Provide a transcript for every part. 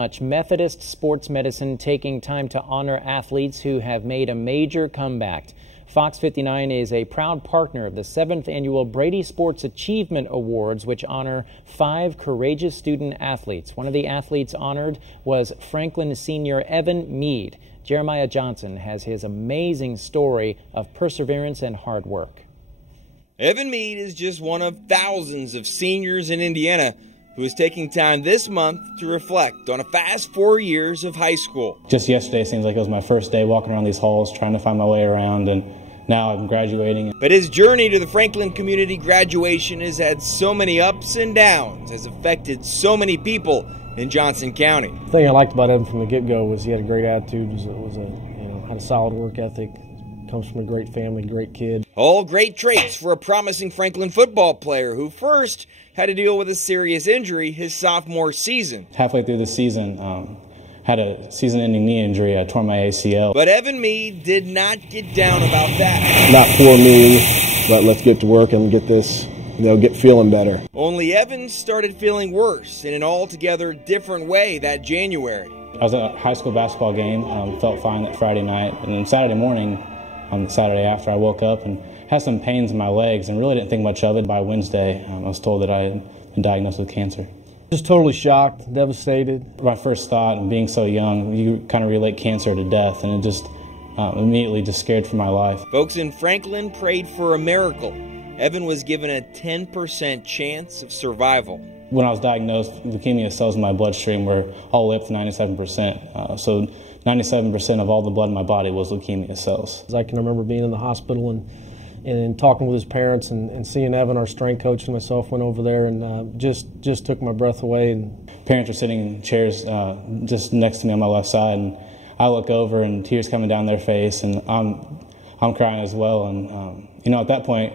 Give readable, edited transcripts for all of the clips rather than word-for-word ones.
Methodist Sports Medicine taking time to honor athletes who have made a major comeback. Fox 59 is a proud partner of the 7th Annual Brady Sports Achievement Awards, which honor 5 courageous student athletes. One of the athletes honored was Franklin senior Evan Meade. Jeremiah Johnson has his amazing story of perseverance and hard work. Evan Meade is just one of thousands of seniors in Indiana who is taking time this month to reflect on a fast 4 years of high school. Just yesterday seems like it was my first day walking around these halls trying to find my way around, and now I'm graduating. But his journey to the Franklin community graduation has had so many ups and downs, has affected so many people in Johnson County. The thing I liked about Evan from the get-go was he had a great attitude, had a solid work ethic, comes from a great family, great kid. All great traits for a promising Franklin football player who first had to deal with a serious injury his sophomore season. Halfway through the season, had a season-ending knee injury. I tore my ACL. But Evan Meade did not get down about that. Not poor me, but let's get to work and get this, get feeling better. Only Evan started feeling worse in an altogether different way that January. I was at a high school basketball game, felt fine that Friday night, and then Saturday morning, on the Saturday after, I woke up and had some pains in my legs and really didn't think much of it. By Wednesday, I was told that I had been diagnosed with cancer. Just totally shocked, devastated. My first thought, and being so young, you kind of relate cancer to death, and it just immediately just scared for my life. Folks in Franklin prayed for a miracle. Evan was given a 10% chance of survival. When I was diagnosed, leukemia cells in my bloodstream were all the way up to 97%. So 97% of all the blood in my body was leukemia cells. I can remember being in the hospital and talking with his parents and seeing Evan, our strength coach, and myself went over there and just took my breath away. And parents were sitting in chairs just next to me on my left side, and I look over and tears coming down their face, and I'm crying as well. And at that point,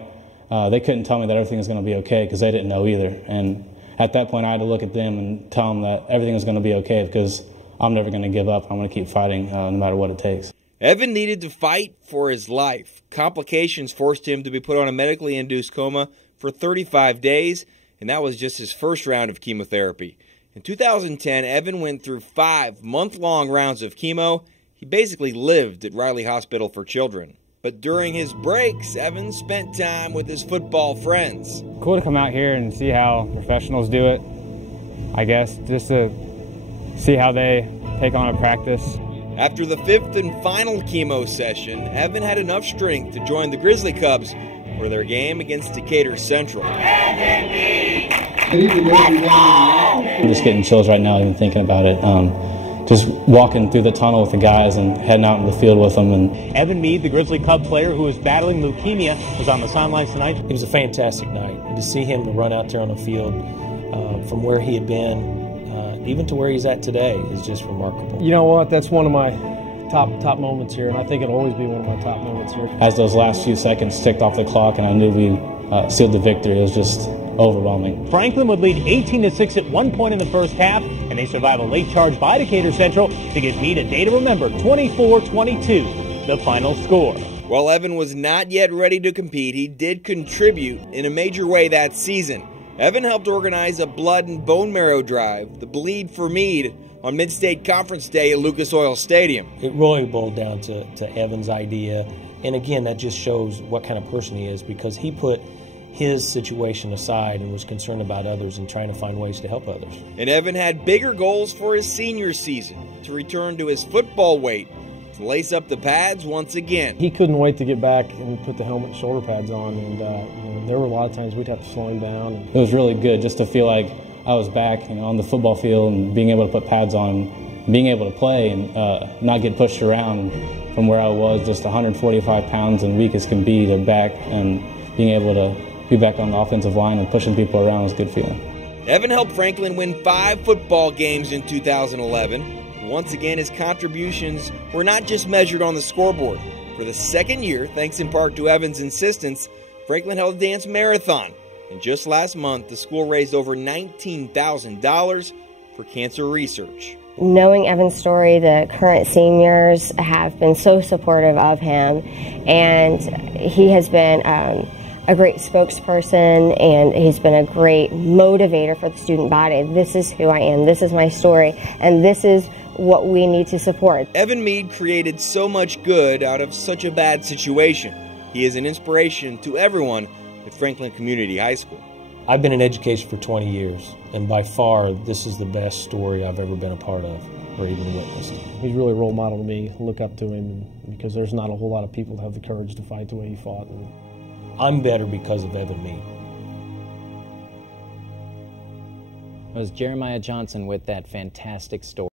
they couldn't tell me that everything was going to be okay because they didn't know either. And at that point, I had to look at them and tell them that everything was going to be okay because I'm never going to give up. I'm going to keep fighting no matter what it takes. Evan needed to fight for his life. Complications forced him to be put on a medically induced coma for 35 days, and that was just his first round of chemotherapy. In 2010, Evan went through 5 month-long rounds of chemo. He basically lived at Riley Hospital for Children. But during his breaks, Evan spent time with his football friends. Cool to come out here and see how professionals do it, I guess, just to see how they take on a practice. After the 5th and final chemo session, Evan had enough strength to join the Grizzly Cubs for their game against Decatur Central. I'm just getting chills right now even thinking about it. Just walking through the tunnel with the guys and heading out in the field with them. And Evan Meade, the Grizzly Cub player who is battling leukemia, was on the sidelines tonight. It was a fantastic night. And to see him run out there on the field from where he had been, even to where he's at today, is just remarkable. You know what? That's one of my top moments here, and I think it'll always be one of my top moments here. As those last few seconds ticked off the clock and I knew we sealed the victory, it was just overwhelming. Franklin would lead 18-6 at one point in the first half, and they survive a late charge by Decatur Central to give Meade a day to remember, 24-22, the final score. While Evan was not yet ready to compete, he did contribute in a major way that season. Evan helped organize a blood and bone marrow drive, the Bleed for Meade, on Mid-State Conference Day at Lucas Oil Stadium. It really boiled down to Evan's idea, and again, that just shows what kind of person he is, because he put his situation aside and was concerned about others and trying to find ways to help others. And Evan had bigger goals for his senior season, to return to his football weight, to lace up the pads once again. He couldn't wait to get back and put the helmet and shoulder pads on, and there were a lot of times we'd have to slow him down. It was really good just to feel like I was back on the football field and being able to put pads on, being able to play and not get pushed around from where I was, just 145 pounds and weak as can be, to back and being able to be back on the offensive line and pushing people around was a good feeling. Evan helped Franklin win 5 football games in 2011. Once again, his contributions were not just measured on the scoreboard. For the second year, thanks in part to Evan's insistence, Franklin held a dance marathon. And just last month, the school raised over $19,000 for cancer research. Knowing Evan's story, the current seniors have been so supportive of him, and he has been a a great spokesperson, and he's been a great motivator for the student body. This is who I am, this is my story, and this is what we need to support. Evan Meade created so much good out of such a bad situation. He is an inspiration to everyone at Franklin Community High School. I've been in education for 20 years, and by far, this is the best story I've ever been a part of or even witnessed. He's really a role model to me. I look up to him because there's not a whole lot of people that have the courage to fight the way he fought. I'm better because of Evan Meade. It was Jeremiah Johnson with that fantastic story.